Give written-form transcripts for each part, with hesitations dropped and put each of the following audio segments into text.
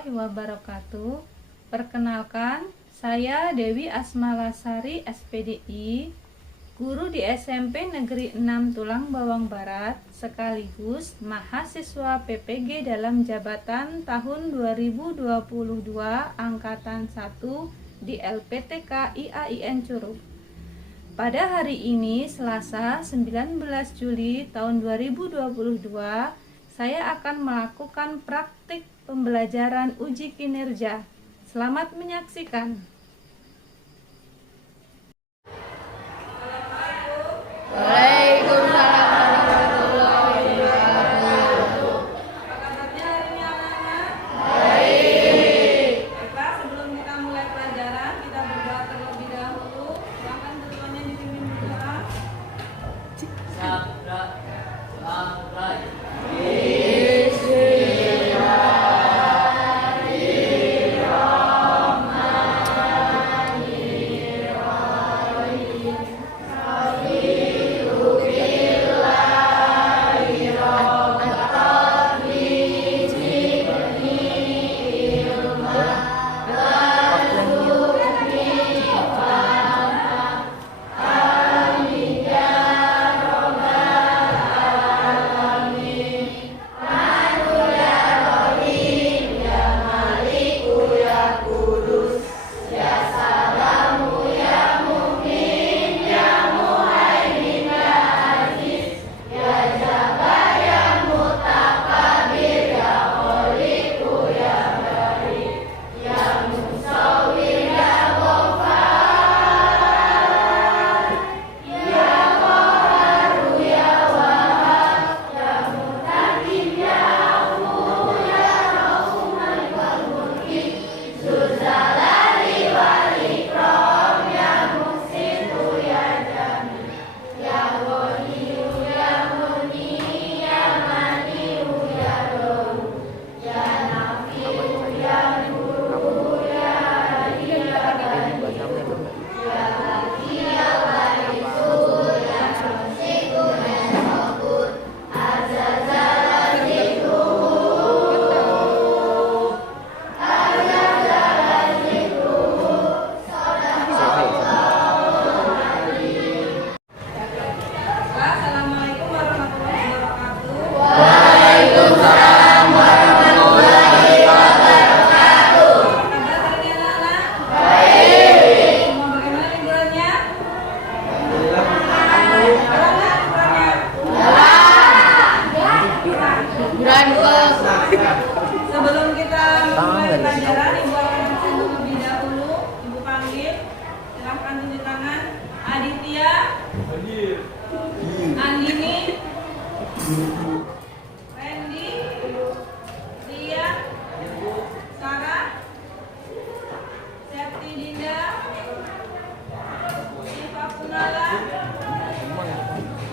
warahmatullahi wabarakatuh. Perkenalkan, saya Dewi Asmalasari SPDI, guru di SMP Negeri 6 Tulang Bawang Barat, sekaligus mahasiswa PPG dalam jabatan tahun 2022 Angkatan 1 di LPTK IAIN Curug. Pada hari ini, Selasa 19 Juli tahun 2022, saya akan melakukan praktik pembelajaran uji kinerja. Selamat menyaksikan. Waalaikumsalam warahmatullahi wabarakatuh. Apa kabarnya hari ini anak-anak? Baik. Baiklah, sebelum kita mulai pelajaran, kita berdoa terlebih dahulu. Silakan ketuanya dipimpin berdoa. Assalamualaikum warahmatullahi wabarakatuh. Waalaikumsalam warahmatullahi wabarakatuh. Apa kabar hari ini anak-anak? Baik. Semua bagaimana liburannya? Kurang nggak liburannya? Sebelum kita mulai pelajaran, Ibu akan absen terlebih dahulu. Ibu panggil, silahkan tunjuk tangan. Aditya, Andini, Randy, Ria, Sarah, Septi Dinda, Siva Punala.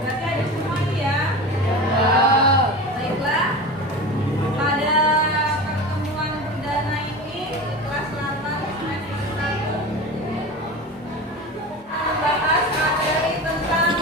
Berarti ada semua ini ya? Baiklah. Pada pertemuan perdana ini di kelas 8 semester 1 membahas materi tentang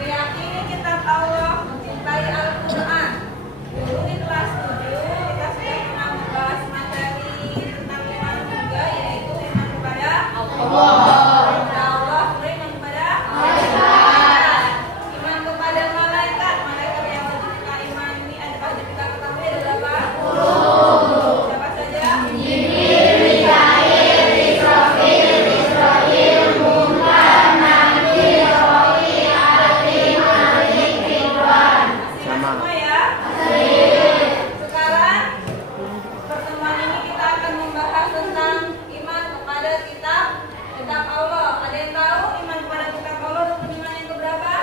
meyakini kitab Allah, mencintai Al-Quran. Dulu di kelas 7 kita sudah pernah membahas materi tentang iman juga, yaitu iman kepada Allah, kepada Allah, iman kepada malaikat, iman kepada malaikat. Malaikat yang wajib kita imani, wajib kita ketahui ada berapa? Siapa saja? Semua ya. Sekarang pertemuan ini kita akan membahas tentang iman kepada kitab Allah. Ada yang tahu iman kepada kitab Allah rukun iman yang keberapa?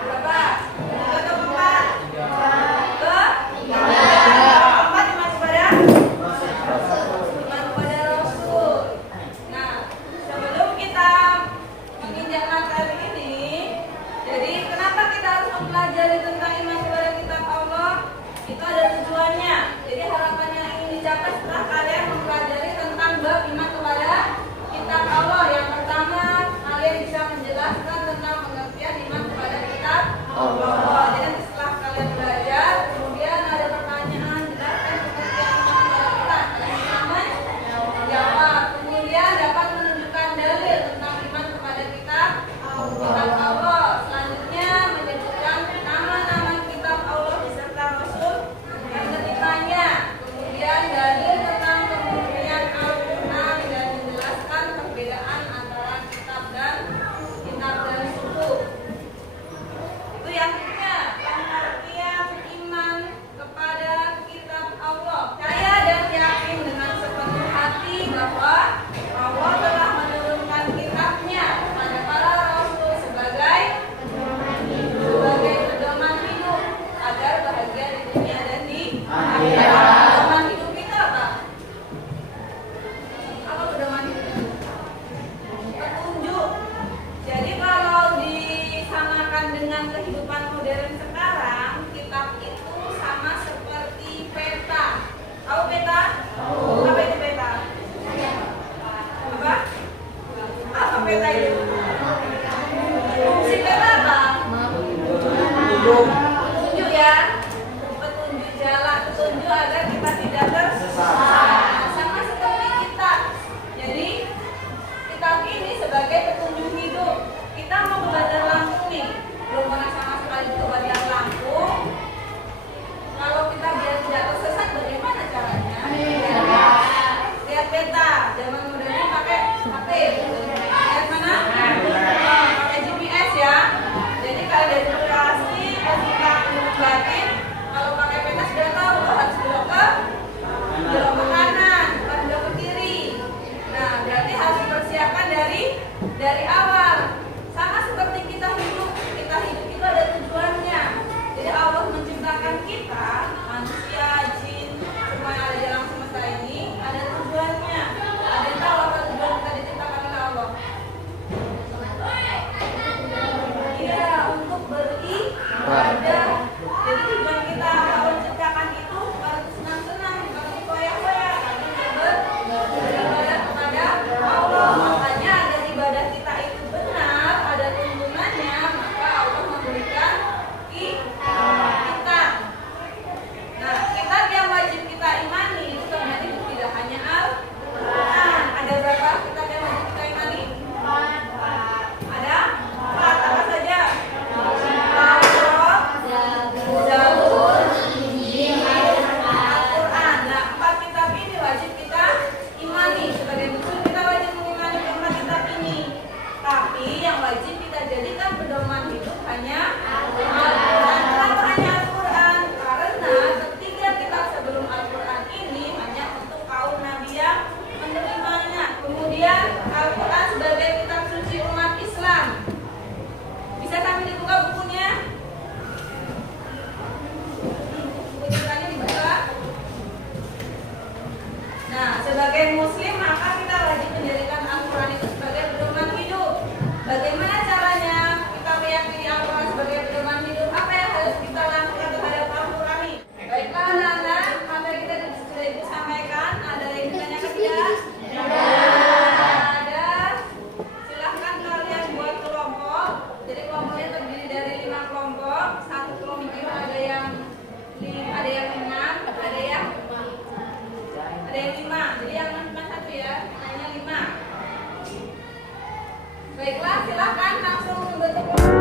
Berapa? Tiga atau empat? Keempat iman kepada Rasul. Nah, sebelum kita menginjak materi ini, jadi kenapa kita harus mempelajari tentang iman kepada kitab Allah? Itu ada tujuannya. Jadi harapan yang ingin dicapai setelah kalian mempelajari tentang bab iman kepada kitab Allah. Yang pertama, kalian bisa menjelaskan tentang pengertian iman kepada kitab Allah. Jadi nanti setelah kalian belajar, kemudian ada pertanyaan, jelaskan Sebagai muslim, maka kita wajib menjadikan Al-Quran itu sebagai pedoman hidup. Bagaimana caranya kita meyakini Al-Quran sebagai pedoman hidup? Apa yang harus kita lakukan terhadap Al-Quran ini? Baiklah anak-anak, materi kita sudah Ibu sampaikan. Ada yang ditanyakan tidak? Ada. Silahkan kalian buat kelompok. Jadi kelompoknya terdiri dari 5 kelompok. Satu kelompok itu ada yang 6, ada yang 5. Jadi yang cuma 1 ya, hanya 5. Baiklah, silahkan langsung membentuk kelompok.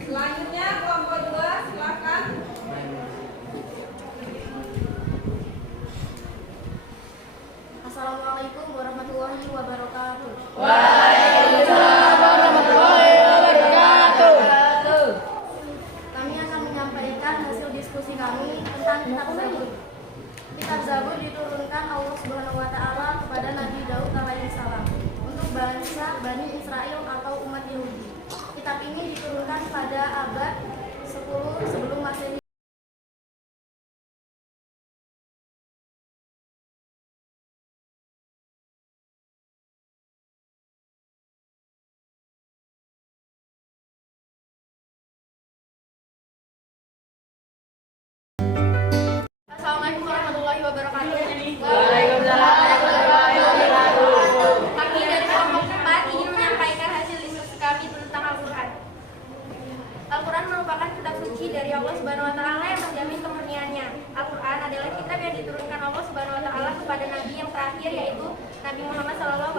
Selanjutnya kelompok 2, silakan. Assalamualaikum warahmatullahi wabarakatuh. Waalaikumsalam warahmatullahi wabarakatuh. Kami akan menyampaikan hasil diskusi kami tentang kitab Zabur. Kitab Zabur diturunkan Allah Subhanahu wa taala kepada Nabi Daud alaihissalam untuk bangsa Bani Israel atau umat Yahudi. Kitab ini diturunkan pada abad 10 sebelum Masehi. Assalamualaikum warahmatullahi wabarakatuh. Waalaikumsalam warahmatullahi wabarakatuh. Kami dari kelompok 4 ingin menyampaikan hasil diskusi kami tentang Al-Quran. Al-Quran merupakan kitab suci dari Allah Subhanahu wa taala yang terjamin kemurniannya. Al-Quran adalah kitab yang diturunkan Allah Subhanahu wa taala kepada nabi yang terakhir, yaitu Nabi Muhammad SAW.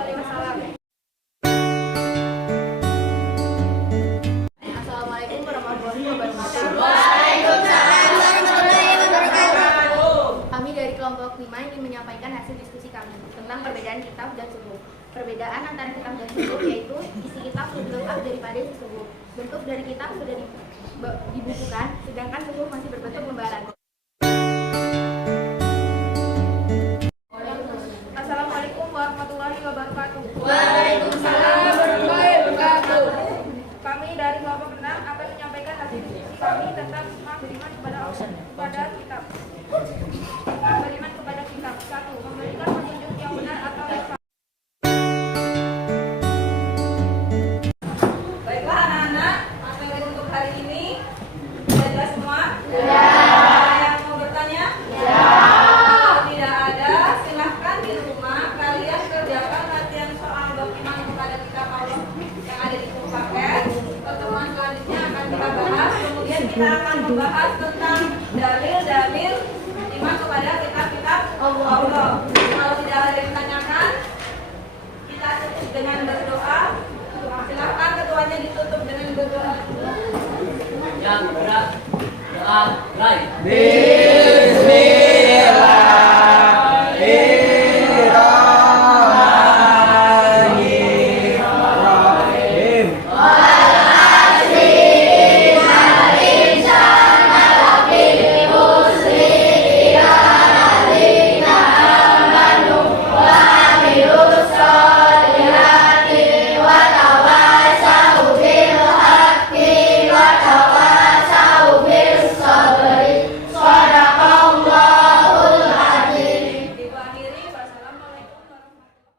Assalamualaikum warahmatullahi wabarakatuh. Waalaikumsalam warahmatullahi wabarakatuh. Kami dari kelompok 5 ingin menyampaikan hasil diskusi kami tentang perbedaan kitab dan subuh. Perbedaan perbedaan antara kitab dan subuh, yaitu isi kitab lebih lengkap daripada isi subuh. Bentuk dari kitab sudah dibukukan, sedangkan subuh masih berbentuk lembaran. Assalamualaikum warahmatullahi wabarakatuh. Waalaikumsalam warahmatullahi wabarakatuh. Kami dari kelompok 6 akan menyampaikan hasil diskusi kami tentang beriman kepada kitab. Beriman kepada kitab. 1. Memberikan petunjuk yang benar atau yang salah. Baiklah anak-anak, materi untuk hari ini sudah jelas semua? Ya. Ada yang mau bertanya? Ya. Kalau tidak ada, silahkan di rumah kalian kerjakan latihan soal beriman kepada kitab Allah yang ada di buku paket. Pertemuan selanjutnya akan kita bahas. Kemudian kita akan membahas tentang dalil-dalil iman kepada kitab-kitab Allah. Kalau tidak ada yang ditanyakan, kita tutup dengan berdoa. Silakan ketuanya ditutup dengan berdoa. Yang berat doa lain.